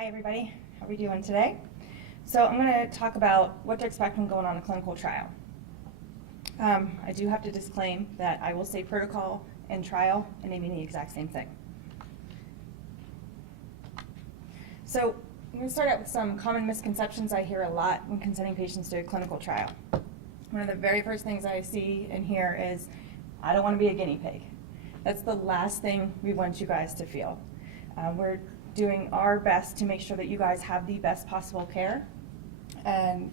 Hi everybody, how are we doing today? So I'm going to talk about what to expect when going on a clinical trial. I do have to disclaim that I will say protocol and trial and they mean the exact same thing. So I'm going to start out with some common misconceptions I hear a lot when consenting patients to a clinical trial. One of the very first things I see and hear is, I don't want to be a guinea pig. That's the last thing we want you guys to feel. We're doing our best to make sure that you guys have the best possible care, and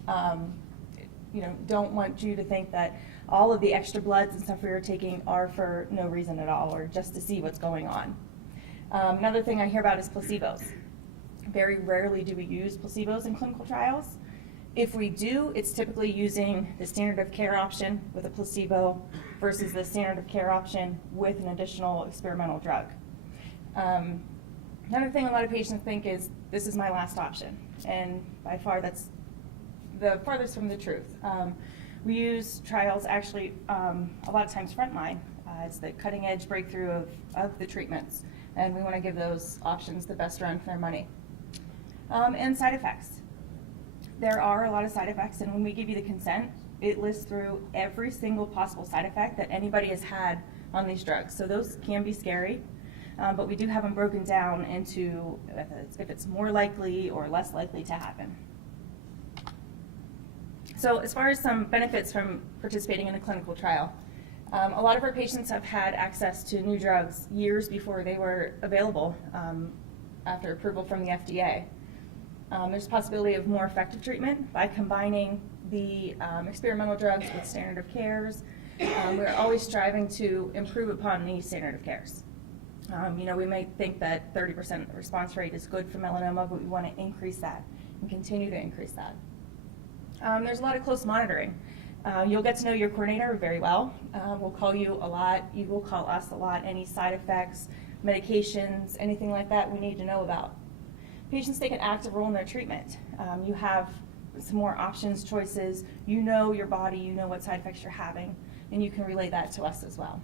don't want you to think that all of the extra bloods and stuff we are taking are for no reason at all or just to see what's going on. Another thing I hear about is placebos. Very rarely do we use placebos in clinical trials. If we do, it's typically using the standard of care option with a placebo versus the standard of care option with an additional experimental drug. Another thing a lot of patients think is, this is my last option, and by far that's the farthest from the truth. We use trials actually a lot of times frontline. It's the cutting edge breakthrough of the treatments, and we want to give those options the best run for their money. And side effects. There are a lot of side effects, and when we give you the consent, it lists through every single possible side effect that anybody has had on these drugs. So those can be scary. But we do have them broken down into if it's more likely or less likely to happen. So as far as some benefits from participating in a clinical trial, a lot of our patients have had access to new drugs years before they were available after approval from the FDA. There's a possibility of more effective treatment by combining the experimental drugs with standard of cares. We're always striving to improve upon the standard of cares. We may think that 30% response rate is good for melanoma, but we want to increase that and continue to increase that. There's a lot of close monitoring. You'll get to know your coordinator very well. We'll call you a lot. You will call us a lot. Any side effects, medications, anything like that we need to know about. Patients take an active role in their treatment. You have some more options, choices. You know your body. You know what side effects you're having, and you can relay that to us as well.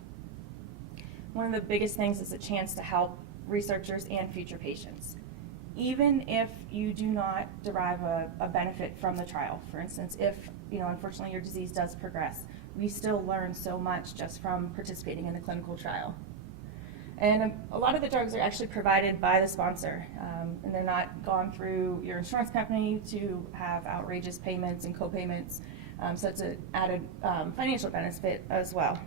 One of the biggest things is a chance to help researchers and future patients. Even if you do not derive a benefit from the trial, for instance, if unfortunately your disease does progress, we still learn so much just from participating in the clinical trial. And a lot of the drugs are actually provided by the sponsor, and they're not gone through your insurance company to have outrageous payments and co-payments, so it's an added financial benefit as well.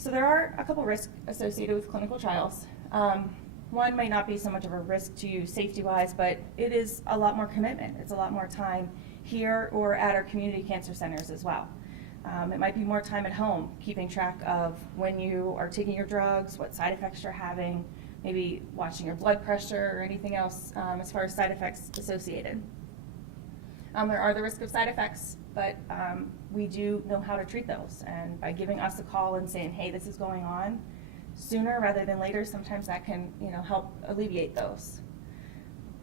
So there are a couple risks associated with clinical trials. One might not be so much of a risk to you safety-wise, but it is a lot more commitment. It's a lot more time here or at our community cancer centers as well. It might be more time at home, keeping track of when you are taking your drugs, what side effects you're having, maybe watching your blood pressure or anything else as far as side effects associated. There are the risk of side effects, but we do know how to treat those. And by giving us a call and saying, hey, this is going on, sooner rather than later, sometimes that can help alleviate those.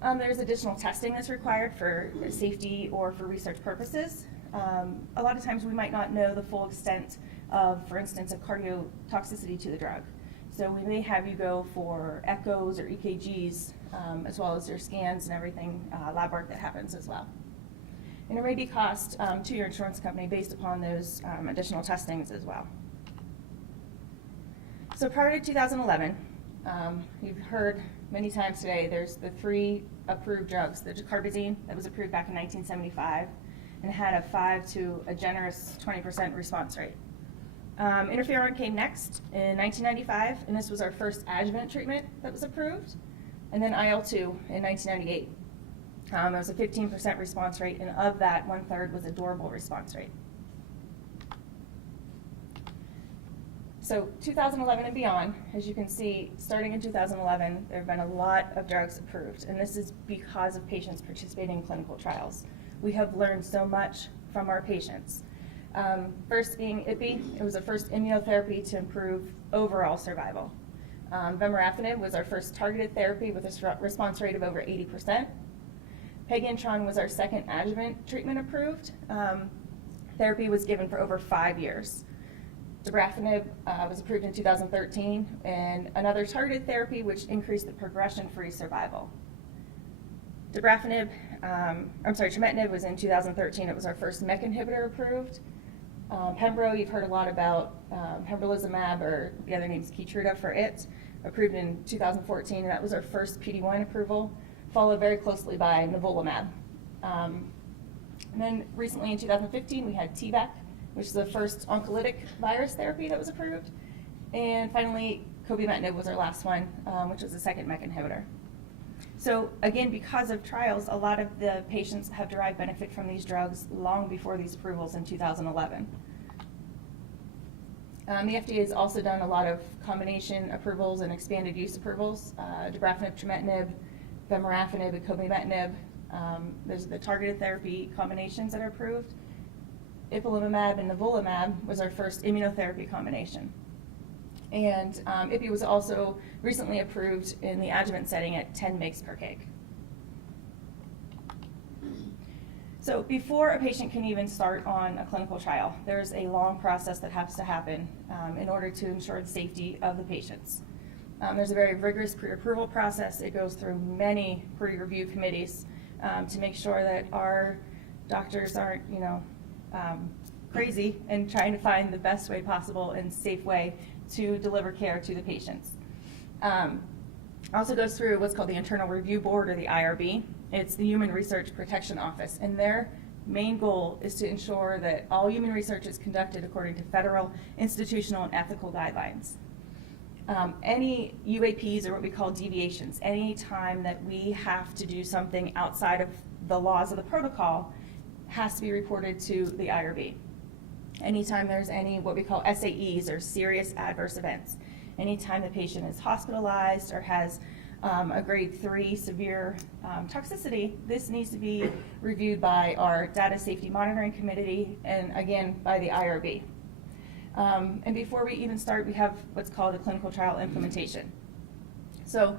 There's additional testing that's required for safety or for research purposes. A lot of times we might not know the full extent of, for instance, a cardiotoxicity to the drug. So we may have you go for echoes or EKGs, as well as your scans and everything, lab work that happens as well. And there may be cost to your insurance company based upon those additional testings as well. So prior to 2011, you've heard many times today, there's the 3 approved drugs. The dacarbazine that was approved back in 1975 and had a 5 to a generous 20% response rate. Interferon came next in 1995, and this was our first adjuvant treatment that was approved. And then IL-2 in 1998. There was a 15% response rate, and of that, 1/3 was a durable response rate. So 2011 and beyond, as you can see, starting in 2011, there have been a lot of drugs approved, and this is because of patients participating in clinical trials. We have learned so much from our patients. First being IPI, it was the first immunotherapy to improve overall survival. Vemurafenib was our first targeted therapy with a response rate of over 80%. Peginterferon was our second adjuvant treatment approved. Therapy was given for over 5 years. Dabrafenib was approved in 2013, and another targeted therapy which increased the progression-free survival. Trametinib was in 2013. It was our first MEK inhibitor approved. Pembro, you've heard a lot about pembrolizumab, or the other name is Keytruda for it, approved in 2014, and that was our first PD-1 approval, followed very closely by nivolumab. And then recently in 2015, we had TVEC, which is the first oncolytic virus therapy that was approved. And finally, cobimetinib was our last one, which was the second MEK inhibitor. So again, because of trials, a lot of the patients have derived benefit from these drugs long before these approvals in 2011. The FDA has also done a lot of combination approvals and expanded use approvals. Dabrafenib, trametinib, vemurafenib, and cobimetinib. Those are the targeted therapy combinations that are approved. Ipilimumab and nivolumab was our first immunotherapy combination. And IPI was also recently approved in the adjuvant setting at 10 mg per kg. So before a patient can even start on a clinical trial, there's a long process that has to happen in order to ensure the safety of the patients. There's a very rigorous pre-approval process. It goes through many pre-review committees to make sure that our doctors aren't, crazy and trying to find the best way possible and safe way to deliver care to the patients. Also goes through what's called the Internal Review Board, or the IRB. It's the Human Research Protection Office, and their main goal is to ensure that all human research is conducted according to federal, institutional, and ethical guidelines. Any UAPs, or what we call deviations, any time that we have to do something outside of the laws of the protocol, has to be reported to the IRB. Anytime there's any what we call SAEs, or serious adverse events, anytime the patient is hospitalized or has a grade 3 severe toxicity, this needs to be reviewed by our Data Safety Monitoring Committee, and again by the IRB. And before we even start, we have what's called a clinical trial implementation. So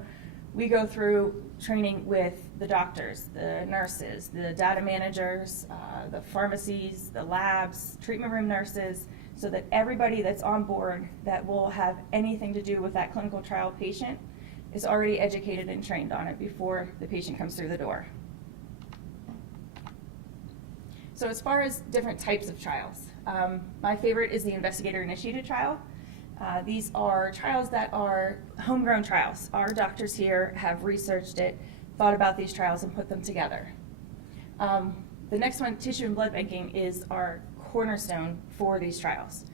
we go through training with the doctors, the nurses, the data managers, the pharmacies, the labs, treatment room nurses, so that everybody that's on board that will have anything to do with that clinical trial patient is already educated and trained on it before the patient comes through the door. So as far as different types of trials, my favorite is the investigator-initiated trial. These are trials that are homegrown trials. Our doctors here have researched it, thought about these trials, and put them together. The next one, tissue and blood banking, is our cornerstone for these trials.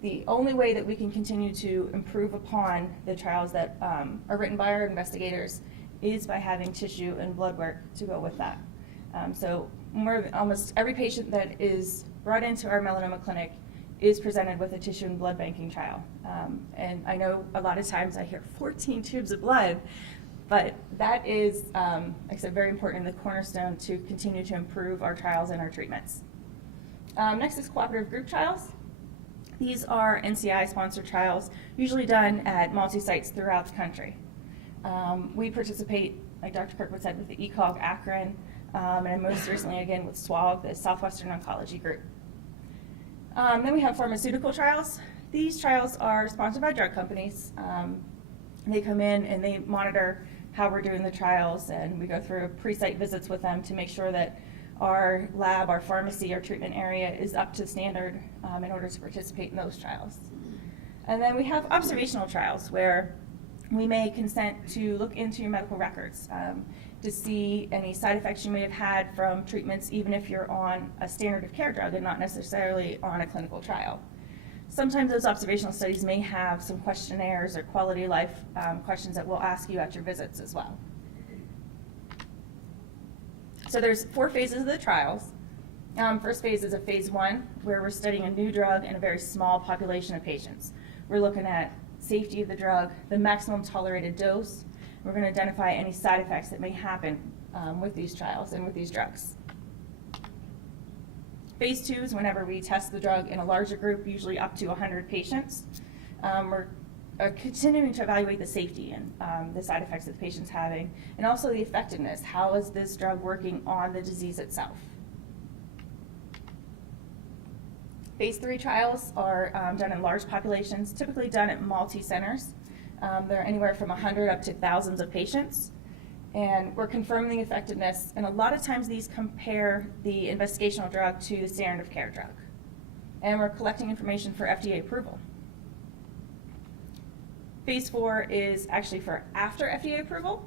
The only way that we can continue to improve upon the trials that are written by our investigators is by having tissue and blood work to go with that. So almost every patient that is brought into our melanoma clinic is presented with a tissue and blood banking trial. And I know a lot of times I hear 14 tubes of blood, but that is, like I said, very important in the cornerstone to continue to improve our trials and our treatments. Next is cooperative group trials. These are NCI-sponsored trials, usually done at multi-sites throughout the country. We participate, like Dr. Kirkwood said, with the ECOG Akron, and most recently again with SWOG, the Southwestern Oncology Group. Then we have pharmaceutical trials. These trials are sponsored by drug companies. They come in and they monitor how we're doing the trials, and we go through pre-site visits with them to make sure that our lab, our pharmacy, our treatment area is up to standard in order to participate in those trials. And then we have observational trials where we may consent to look into your medical records to see any side effects you may have had from treatments, even if you're on a standard of care drug and not necessarily on a clinical trial. Sometimes those observational studies may have some questionnaires or quality of life questions that we'll ask you at your visits as well. So there's 4 phases of the trials. First phase is a phase 1, where we're studying a new drug in a very small population of patients. We're looking at safety of the drug, the maximum tolerated dose. We're going to identify any side effects that may happen with these trials and with these drugs. Phase 2 is whenever we test the drug in a larger group, usually up to 100 patients. We're continuing to evaluate the safety and the side effects that the patient's having, and also the effectiveness. How is this drug working on the disease itself? Phase 3 trials are done in large populations, typically done at multi-centers. They're anywhere from 100 up to thousands of patients. And we're confirming the effectiveness, and a lot of times these compare the investigational drug to the standard of care drug. And we're collecting information for FDA approval. Phase 4 is actually for after FDA approval.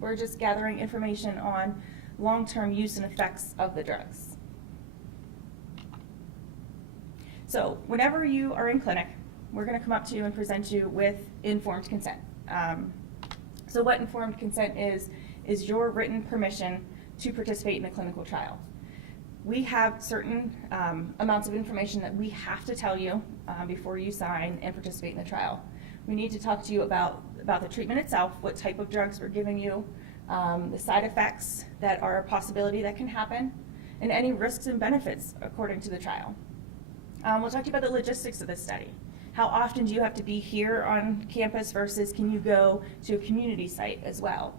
We're just gathering information on long-term use and effects of the drugs. So whenever you are in clinic, we're going to come up to you and present you with informed consent. So what informed consent is your written permission to participate in a clinical trial. We have certain amounts of information that we have to tell you before you sign and participate in the trial. We need to talk to you about the treatment itself, what type of drugs we're giving you, the side effects that are a possibility that can happen, and any risks and benefits according to the trial. We'll talk to you about the logistics of this study. How often do you have to be here on campus versus can you go to a community site as well?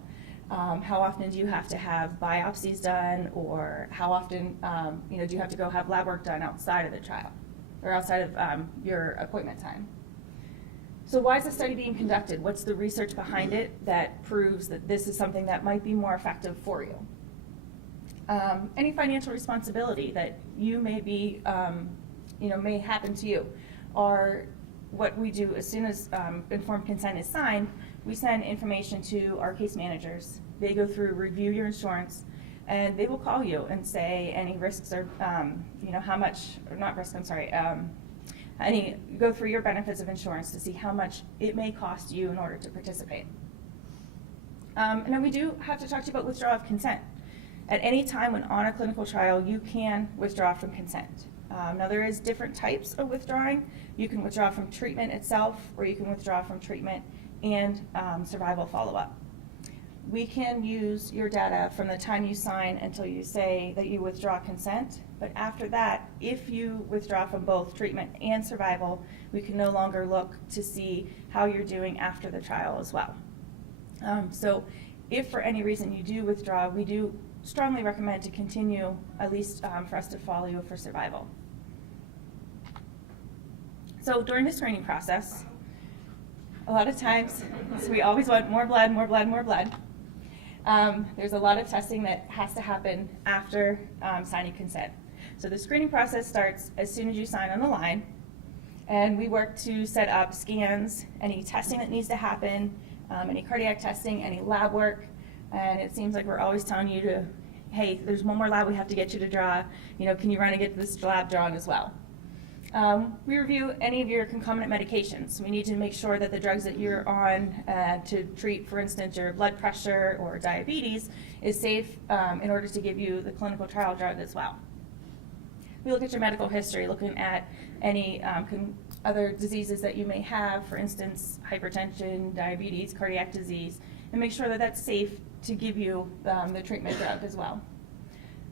How often do you have to have biopsies done, or how often do you have to go have lab work done outside of the trial or outside of your appointment time? So why is the study being conducted? What's the research behind it that proves that this is something that might be more effective for you? Any financial responsibility that you may be, may happen to you, or what we do as soon as informed consent is signed, we send information to our case managers. They go through, review your insurance, and they will call you and say any risks are, how much, or not risk, I'm sorry, go through your benefits of insurance to see how much it may cost you in order to participate. And then we do have to talk to you about withdrawal of consent. At any time when on a clinical trial, you can withdraw from consent. Now there is different types of withdrawing. You can withdraw from treatment itself, or you can withdraw from treatment and survival follow-up. We can use your data from the time you sign until you say that you withdraw consent, but after that, if you withdraw from both treatment and survival, we can no longer look to see how you're doing after the trial as well. So if for any reason you do withdraw, we do strongly recommend to continue, at least for us to follow you for survival. So during the screening process, a lot of times, so we always want more blood, more blood, more blood. There's a lot of testing that has to happen after signing consent. So the screening process starts as soon as you sign on the line, and we work to set up scans, any testing that needs to happen, any cardiac testing, any lab work, and it seems like we're always telling you to, hey, there's one more lab we have to get you to draw, can you run and get this lab drawn as well? We review any of your concomitant medications. We need to make sure that the drugs that you're on to treat, for instance, your blood pressure or diabetes is safe in order to give you the clinical trial drug as well. We look at your medical history, looking at any other diseases that you may have, for instance, hypertension, diabetes, cardiac disease, and make sure that that's safe to give you the treatment drug as well.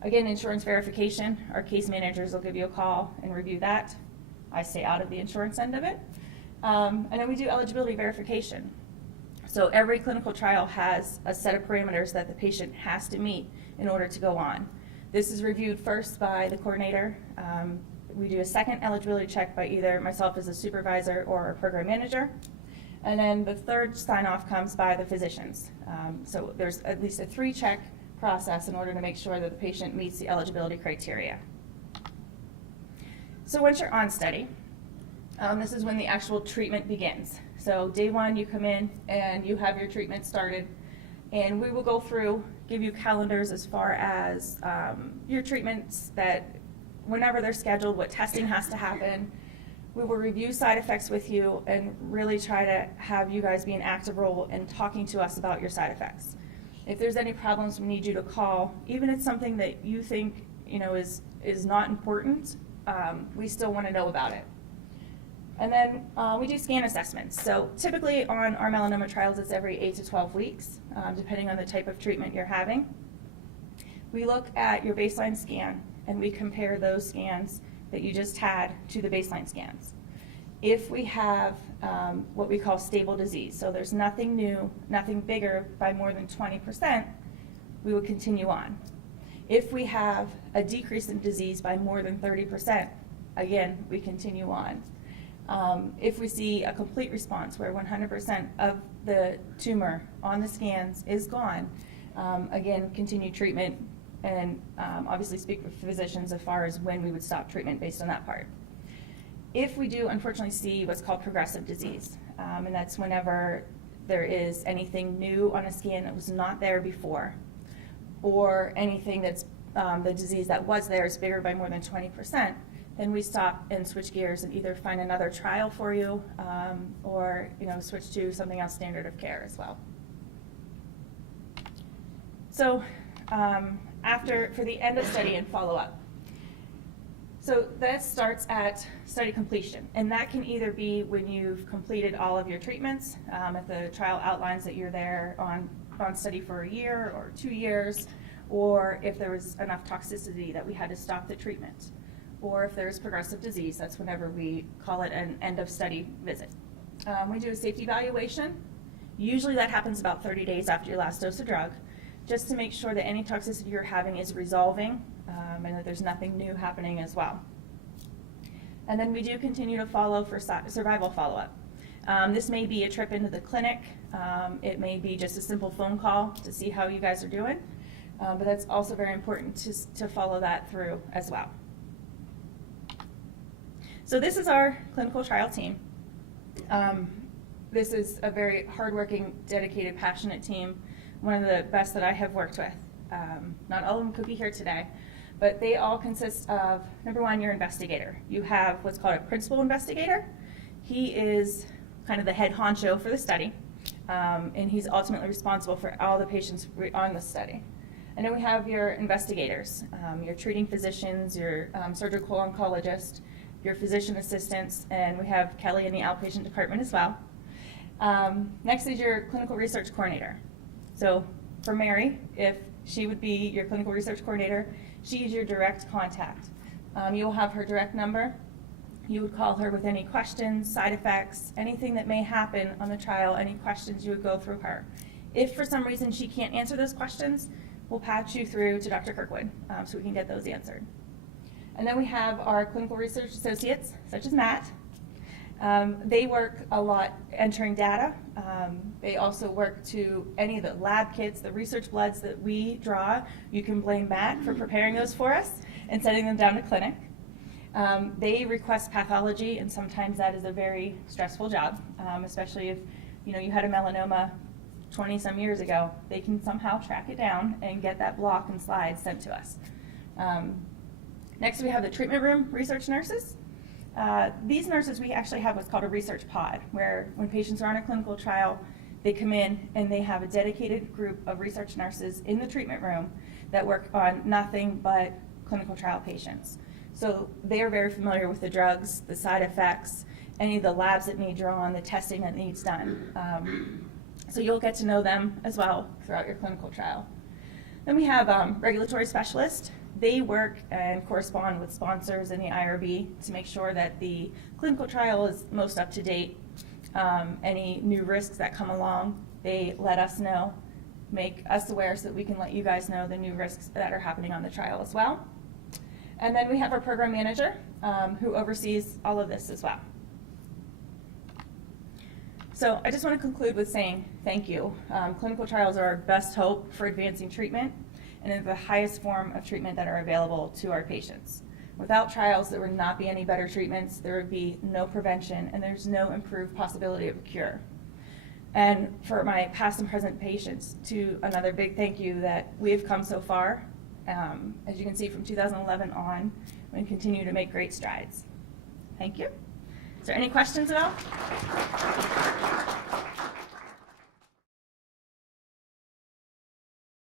Again, insurance verification, our case managers will give you a call and review that. I stay out of the insurance end of it. And then we do eligibility verification. So every clinical trial has a set of parameters that the patient has to meet in order to go on. This is reviewed first by the coordinator. We do a second eligibility check by either myself as a supervisor or a program manager. And then the third sign-off comes by the physicians. So there's at least a 3-check process in order to make sure that the patient meets the eligibility criteria. So once you're on study, this is when the actual treatment begins. So day 1, you come in and you have your treatment started, and we will go through, give you calendars as far as your treatments, that whenever they're scheduled, what testing has to happen. We will review side effects with you and really try to have you guys be an active role in talking to us about your side effects. If there's any problems, we need you to call. Even if it's something that you think is not important, we still want to know about it. And then we do scan assessments. So typically on our melanoma trials, it's every 8 to 12 weeks, depending on the type of treatment you're having. We look at your baseline scan, and we compare those scans that you just had to the baseline scans. If we have what we call stable disease, so there's nothing new, nothing bigger by more than 20%, we would continue on. If we have a decrease in disease by more than 30%, again, we continue on. If we see a complete response where 100% of the tumor on the scans is gone, again, continue treatment and obviously speak with physicians as far as when we would stop treatment based on that part. If we do unfortunately see what's called progressive disease, and that's whenever there is anything new on a scan that was not there before, or anything that's the disease that was there is bigger by more than 20%, then we stop and switch gears and either find another trial for you or switch to something else standard of care as well. So for the end of study and follow-up. So that starts at study completion, and that can either be when you've completed all of your treatments, if the trial outlines that you're there on study for a year or 2 years, or if there was enough toxicity that we had to stop the treatment, or if there's progressive disease, that's whenever we call it an end of study visit. We do a safety evaluation. Usually that happens about 30 days after your last dose of drug, just to make sure that any toxicity you're having is resolving and that there's nothing new happening as well. And then we do continue to follow for survival follow-up. This may be a trip into the clinic. It may be just a simple phone call to see how you guys are doing. But that's also very important to follow that through as well. So this is our clinical trial team. This is a very hardworking, dedicated, passionate team, one of the best that I have worked with. Not all of them could be here today, but they all consist of, number one, your investigator. You have what's called a principal investigator. He is kind of the head honcho for the study, and he's ultimately responsible for all the patients on the study. And then we have your investigators, your treating physicians, your surgical oncologist, your physician assistants, and we have Kelly in the outpatient department as well. Next is your clinical research coordinator. So for Mary, if she would be your clinical research coordinator, she is your direct contact. You will have her direct number. You would call her with any questions, side effects, anything that may happen on the trial, any questions, you would go through her. If for some reason she can't answer those questions, we'll patch you through to Dr. Kirkwood so we can get those answered. And then we have our clinical research associates, such as Matt. They work a lot entering data. They also work to any of the lab kits, the research bloods that we draw. You can blame Matt for preparing those for us and sending them down to clinic. They request pathology, and sometimes that is a very stressful job, especially if you had a melanoma 20-some years ago. They can somehow track it down and get that block and slide sent to us. Next, we have the treatment room research nurses. These nurses, we actually have what's called a research pod, where when patients are on a clinical trial, they come in and they have a dedicated group of research nurses in the treatment room that work on nothing but clinical trial patients. So they are very familiar with the drugs, the side effects, any of the labs that need drawn, the testing that needs done. So you'll get to know them as well throughout your clinical trial. Then we have regulatory specialists. They work and correspond with sponsors in the IRB to make sure that the clinical trial is most up to date. Any new risks that come along, they let us know, make us aware so that we can let you guys know the new risks that are happening on the trial as well. And then we have our program manager who oversees all of this as well. So I just want to conclude with saying thank you. Clinical trials are our best hope for advancing treatment and is the highest form of treatment that are available to our patients. Without trials, there would not be any better treatments, there would be no prevention, and there's no improved possibility of a cure. And for my past and present patients, to another big thank you that we have come so far. As you can see from 2011 on, we continue to make great strides. Thank you. Is there any questions at all?